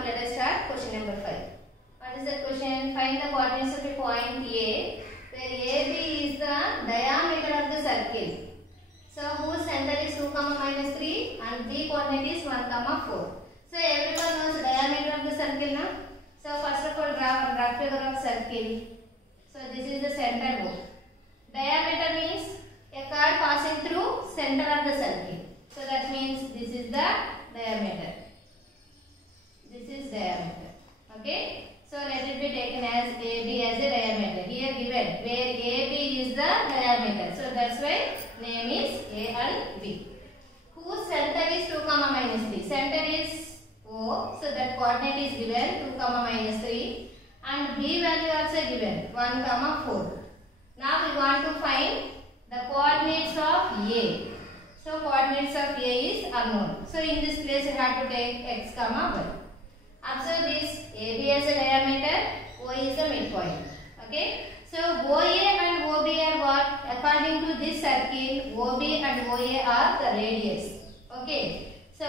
Now let us start question number 5. What is the question? Find the coordinates of a point A where AB is the diameter of the circle. So whose center is 2, minus 3 and B coordinate is 1, 4. So everyone knows the diameter of the circle now. So first of all draw one rough figure of circle. So this is the center O. Diameter means a chord passing through center of the circle. So that means this is the diameter. This is diameter. Okay. So let it be taken as AB as a diameter. Here given where AB is the diameter. So that's why name is A and B. Whose center is 2, minus 3? Center is O. So that coordinate is given 2, minus 3. And B value also given 1, 4. Now we want to find the coordinates of A. So coordinates of A is unknown. So in this place you have to take x, y. Observe this, AB as a diameter, O is the midpoint. Okay. So OA and OB are what? According to this circle, OB and OA are the radius. Okay. So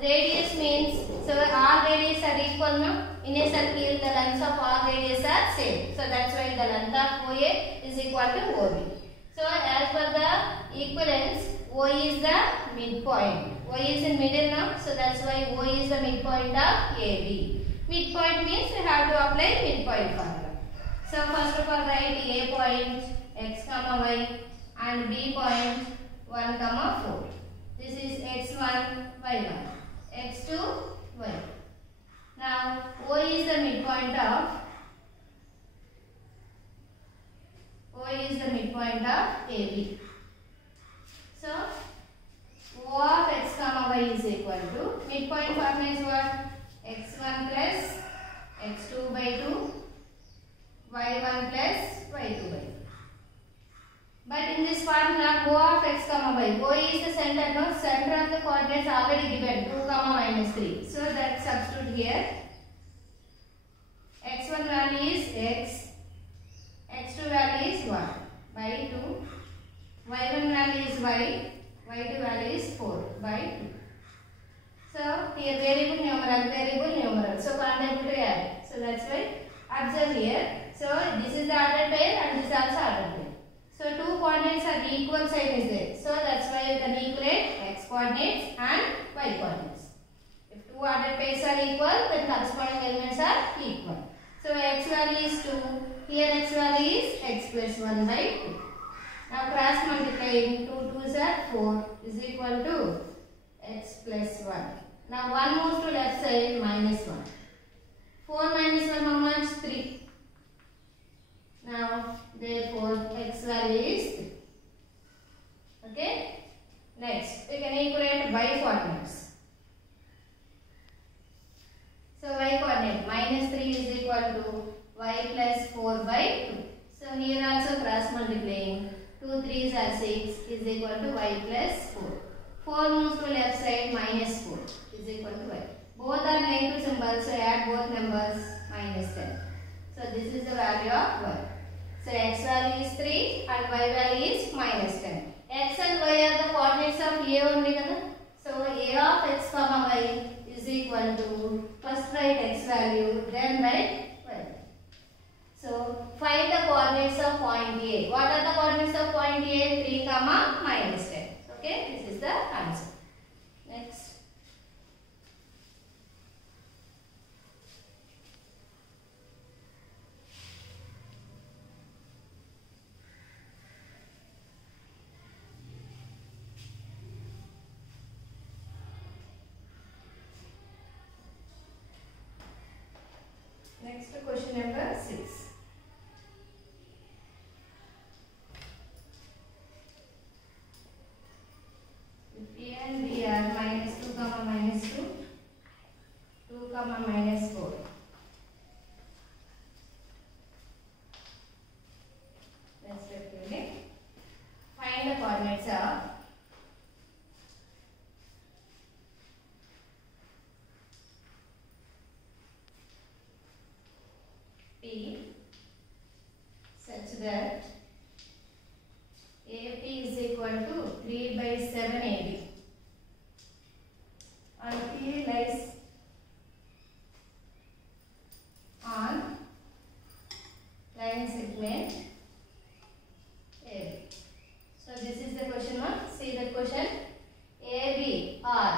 radius means, so all radius are equal now. In a circle, the lengths of all radius are same. So that's why the length of OA is equal to OB. So as per the equivalence, O is the midpoint. O is in middle now, so that's why O is the midpoint of AB. Midpoint means we have to apply midpoint formula. So first of all write A point x, y and B point 1, 4. This is x1, y1, x2, y. Now O is the midpoint of AB. So O of x, y is equal to, midpoint formula is what? x1 plus x2 by 2, y1 plus y2 by 2. But in this formula, O of x, y, O is the center, no? Center of the coordinates already given, 2, minus 3. So that substitute here. x1 value is x, x2 value is 1 by 2, y1 value is y, y2 value is 4 by 2. So here variable numeral. So can't able to add. So that's why observe here. So this is the ordered pair and this is also ordered pair. So two coordinates are the equal sign is there. So that's why you can equate x coordinates and y coordinates. If two ordered pairs are equal, then corresponding elements are equal. So x value is 2. Here x value is x plus 1 by 2. Now cross multiplying 2 2s are 4 is equal to x plus 1. Now 1 moves to left side, minus 1. 4 minus 1 how much? 3. Now therefore x value is 3. Okay. Next we can equate y coordinates. So y coordinate minus 3 is equal to y plus 4 by 2. So here also cross multiplying 2 3s are 6 is equal to y plus 4. 4 moves to left side, minus 4 is equal to y. Both are negative symbols, so add both numbers, minus 10. So this is the value of y. So x value is 3 and y value is minus 10. X and y are the coordinates of A only. So A of x, y is equal to, first write x value, then write y. So find the coordinates of point A. What are the coordinates of point A? 3, minus 10. Okay, this is the answer. Next. Next question number 6. If A and B are minus 2, minus 2, 2, minus 4. Respectively, find the coordinates of P such that AP is equal to 3 by 7 AB. On P lies see the question. ABR.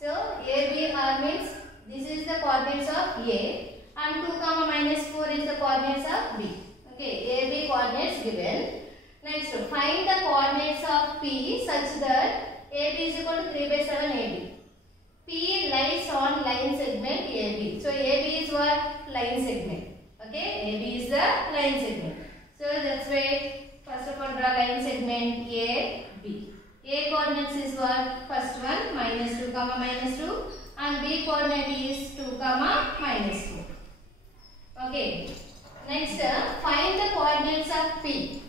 So ABR means this is the coordinates of A and 2 comma minus 4 is the coordinates of B. Okay, AB coordinates given. Next, find the coordinates of P such that AB is equal to 3 by 7 AB. P lies on line segment AB. So AB is what? Line segment. Okay, AB is the line segment. So that's why first of all draw line segment AB. A coordinates is what? First one minus 2 comma minus 2 and B coordinate is 2 comma minus 2. Okay. Next, find the coordinates of P.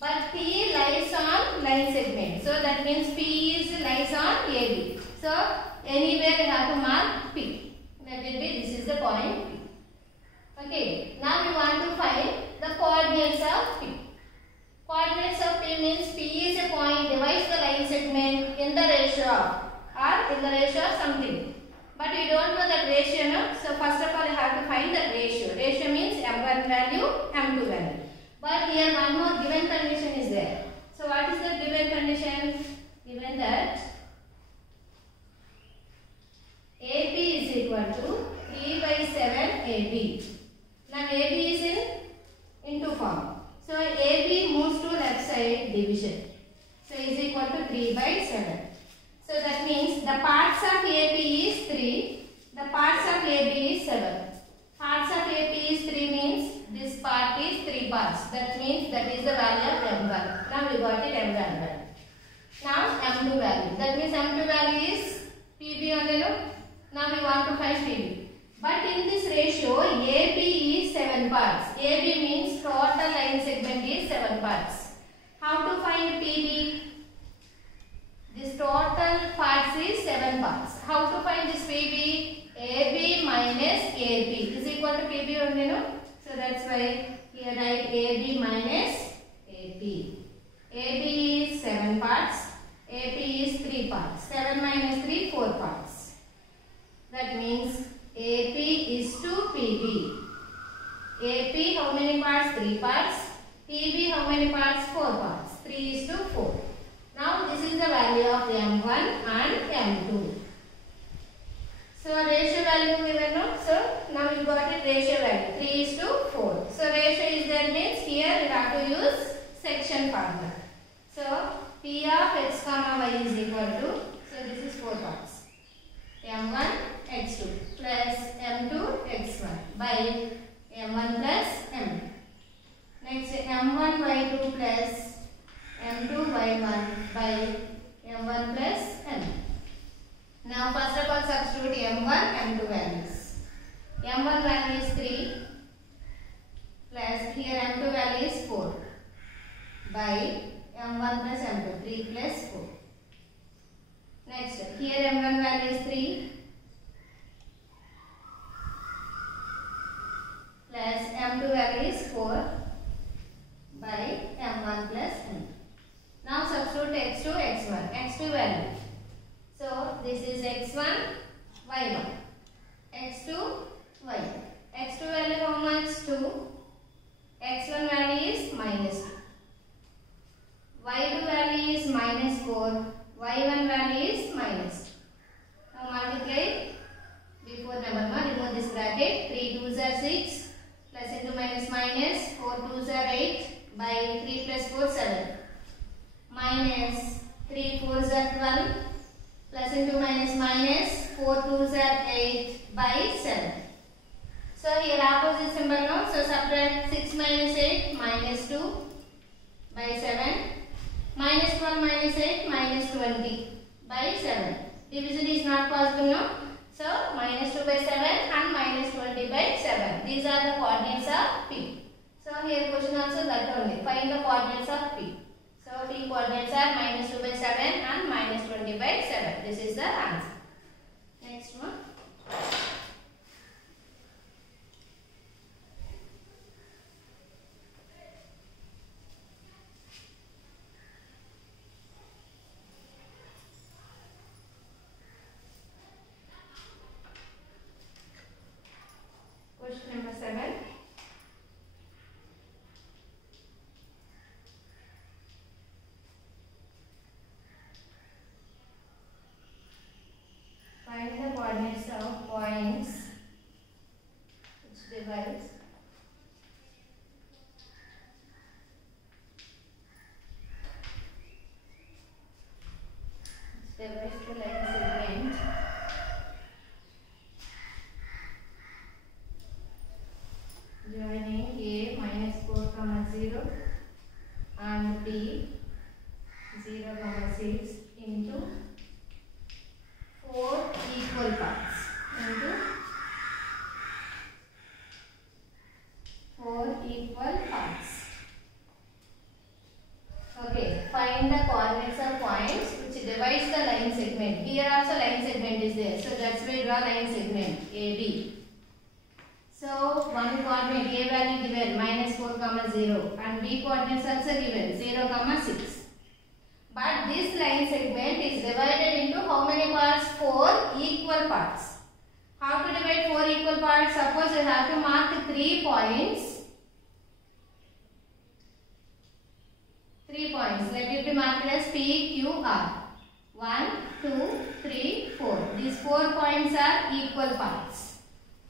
But P lies on line segment. So that means P is lies on AB. So anywhere you have to mark P. That will be, this is the point P. Okay. Now we want to find the coordinates of P. Coordinates of P means P is a point, divides the line segment in the ratio of or in the ratio of something. But we don't know that ratio, no? So first of all you have to find that ratio. Ratio means M1 value, M2 value. But here one more given condition is there. So what is the given condition? Given that AP is equal to 3 by 7 AB. Now AB is into form. So AB moves to left side division. So is equal to 3 by 7. So that means the parts of AP is 3. The parts of AB is 7. Parts of AP is 3 means this part is 3 parts. That means that is the value of M1. Now we got it M1. Now M2 value. That means M2 value is PB only, no? Now we want to find PB. But in this ratio, AB is 7 parts. AB means total line segment is 7 parts. How to find PB? This total parts is 7 parts. How to find this PB? AB minus AP is equal to PB only, no? So that's why here write AB minus AP. AB is 7 parts. AP is 3 parts. 7 minus 3, 4 parts. That means AP is to PB. AP how many parts? 3 parts. PB how many parts? 4 parts. 3 is to 4. Now this is the value of M1 and M2. So ratio value we will know. So now we got it ratio value 3 is to 4. So ratio is there means here we have to use section formula. So P of x comma y is equal to, so this is 4 parts. M1 x2 plus M2 x1 by M1 plus M2. Next M1 y2 plus M2 y1 by M1 plus M2. Now first of all substitute M1, M2 values. M1 value is 3 plus here M2 value is 4 by M1 plus M2, 3 plus 4. Next here M1 value is 3 plus M2 value is 4 by M1 plus M2. Now substitute x2, x1, x2 value. So this is x1, y1, x2, y1. x2 value how much? 2. x1 value is minus 2. y2 value is minus 4. y1 value is minus 2. Now multiply before number, remove this bracket. 3 2s are 6 plus into minus minus 4 2s are 8 by 3 plus 4 7 minus 3 4s are 12 plus into minus minus 4 2s are 8 by 7. So here opposite symbol, no? So subtract 6 minus 8 minus 2 by 7 minus 12 minus 8 minus 20 by 7. Division is not possible, no? So minus 2 by 7 and minus 20 by 7. These are the coordinates of P. So here question also that only. Find the coordinates of P. So P coordinates are minus 2 by 7 and minus 20 by 7. This is the answer. Next one. Question number 7. divides the line segment. Joining A minus 4 comma 0 and B 0 comma 6 into 4 equal parts into 4 equal parts. Okay, find the coordinates of points which divides the line segment. Here also line segment is there, so that's why draw line segment AB. So one coordinate A value given minus 4 comma 0 and B coordinates also given 0 comma 6. But this line segment is divided into how many parts? 4 equal parts. How to divide 4 equal parts? Suppose you have to mark 3 points. 3 points. Let it be marked as P, Q, R. 1, 2, 3, 4. These 4 points are equal parts.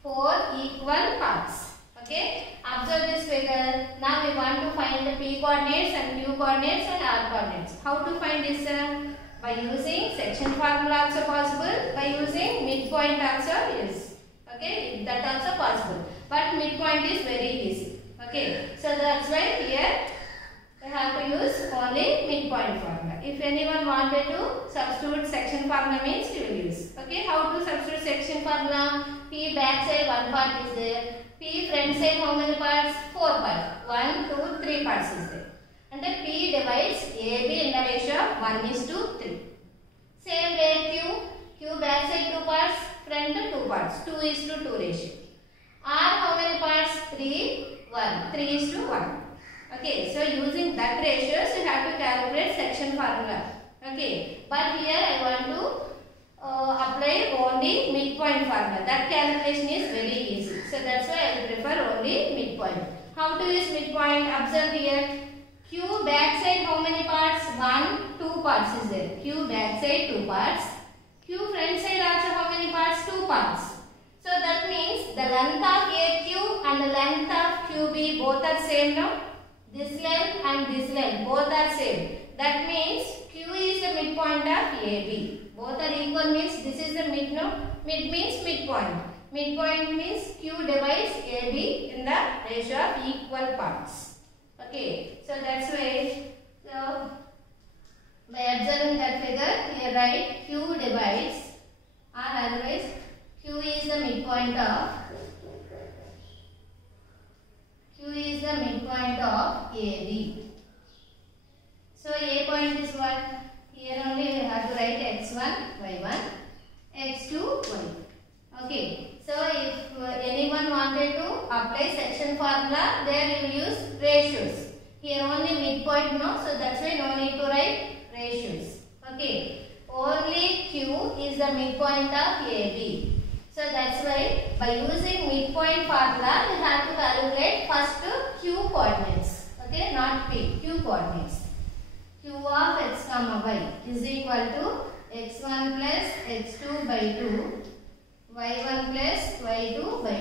4 equal parts. Okay. Observe this figure. Now we want to find the P coordinates and Q coordinates and R coordinates. How to find this? By using section formula also possible. By using midpoint also is. Okay. That also possible. But midpoint is very easy. Okay. So that's why here we have to use only midpoint formula. If anyone wanted to substitute section formula means you will use. Okay. How to substitute section formula? P back side 1 part is there. P front side how many parts? 4 parts. 1, 2, 3 parts is there. And then P divides AB in the ratio of 1:3. Same way Q back side 2 parts, front 2 parts. 2:2 ratio. R how many parts? 3, 1. 3:1. Okay, so using that ratios you have to calculate section formula. Okay, but here I want to apply only midpoint formula. That calculation is very easy. So that's why I will prefer only midpoint. How to use midpoint? Observe here. Q back side how many parts? 1, 2 parts is there. Q back side 2 parts. Q front side also how many parts? 2 parts. So that means the length of AQ and the length of QB both are same now. This length and this length both are same. That means Q is the midpoint of AB. Both are equal means this is the mid, no? Mid means midpoint. Midpoint means Q divides AB in the ratio of equal parts. Okay, so that's why, so by observing that figure, here write Q divides, or otherwise Q is the midpoint of AB. So A point is what? Here only we have to write x1, y1, x2, y. Okay. So if anyone wanted to apply section formula, there you will use ratios. Here only midpoint no, so that's why no need to write ratios. Okay. Only Q is the midpoint of AB. So that's why by using midpoint formula, we have to calculate first Q coordinates. Okay, not P. Q coordinates. Q of x comma y is equal to x1 plus x2 by 2, y1 plus y2 by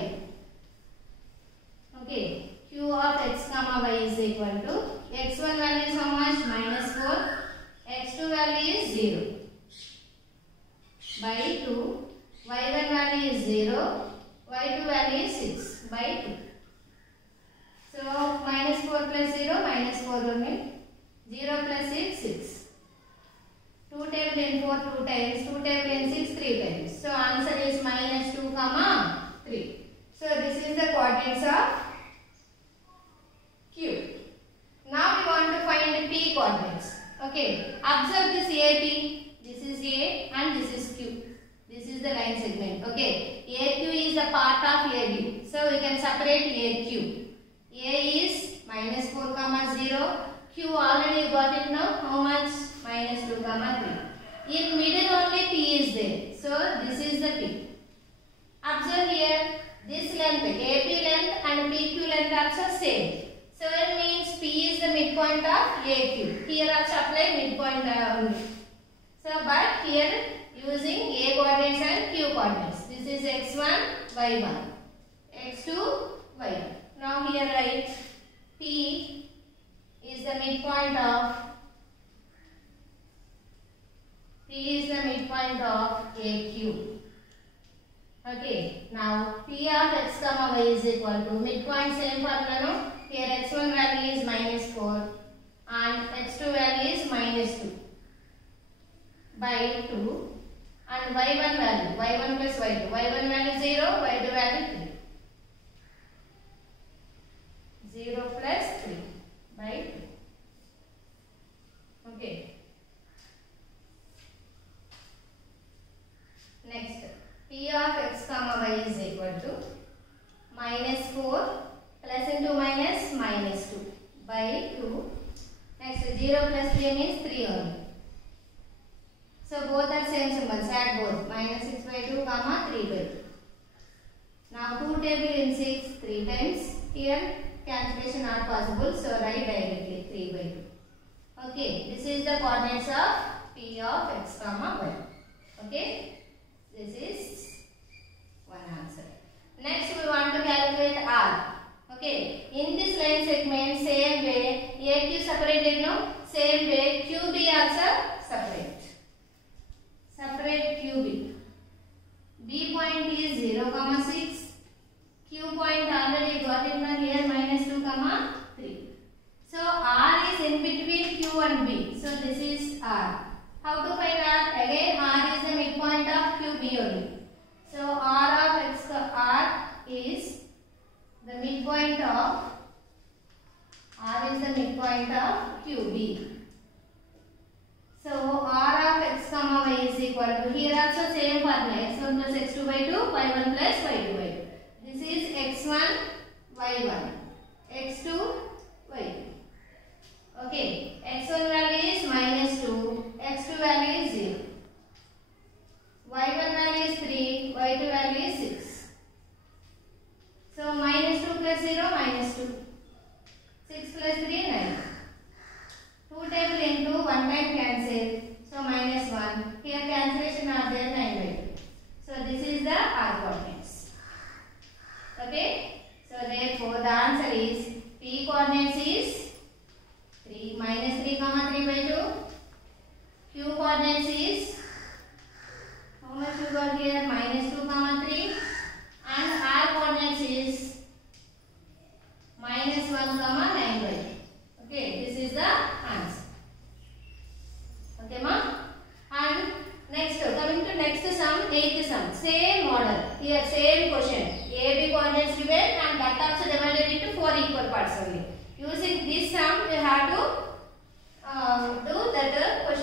2. Okay, Q of x comma y is equal to x1 value is how much? -4, x2 value is 0 by 2, y1 value is 0, y2 value is 6 by 2. So -4 plus 0, -4 will mean 0 plus 6, 6. 2 table in 4 2 times, 2 table in 6 3 times. So answer is -2 comma 3. So this is the coordinates of Q. Now we want to find the P coordinates. Okay, observe this AP. This is A and this is Q. This is the line segment. Okay, AQ is the part of AB. So we can separate AQ. A is -4 comma 0. Q already got it now. How much? -2 comma 3. In middle only P is there. So this is the P. Observe here. This length, AP length and PQ length also same. So it means P is the midpoint of AQ. Here also apply midpoint only. So but here using A coordinates and Q coordinates. This is x1, y1, x2, y1. Now here write P is the midpoint of midpoint of AQ. Okay, now P of x comma y is equal to midpoint same formula no? Here x1 value is -4 and x2 value is -2 by 2 and y1 value, y1 plus y2, y1 value 0, y2 value 3. 0 plus 3 by 2. Okay. Next, P of x comma y is equal to -4 plus into minus -2 by 2. Next, 0 plus 3 means 3 only. So both are same symbols, add both, -6 by 2 comma 3 by 2. Now 2 table in 6 3 times. Here cancellation not possible, so write directly 3 by 2. Okay, this is the coordinates of P of x comma y. Okay, this is one answer. Next we want to calculate R. Okay, in this line segment same way AQ separated no, same way QB also separate. Separate QB. B point is 0, 6. Q point already got it from here -2, 3. So R is in between Q and B. So this is R. How to find R? Again R is the midpoint of QB only. So R of x R is the midpoint of QB. So R of x comma y is equal to, here also same formula, x1 plus x2 by 2, y1 plus y2 by 2. This is x1, y1, x2, y2. Okay, x1 value is -2, x2 value is 0, y1 value is 3, y2 value is 6. So -2 plus 0, -2, 6 plus 3, 9. 2 table into 1 time cancel, so -1. Here cancellation are there, 9 by 2. So this is the R coordinates. Okay, so therefore the answer is P coordinates is 3 -3 comma 3 by 2. Q coordinates is, how much you got here, -2 comma 3, and R coordinates is -1 comma 9 by 2. Okay, this is the answer. Okay ma? And next, coming to next sum, 8th sum, same model. Here same question, AB coordinates given and that also divided into 4 equal parts only. Using this sum you have to do that question.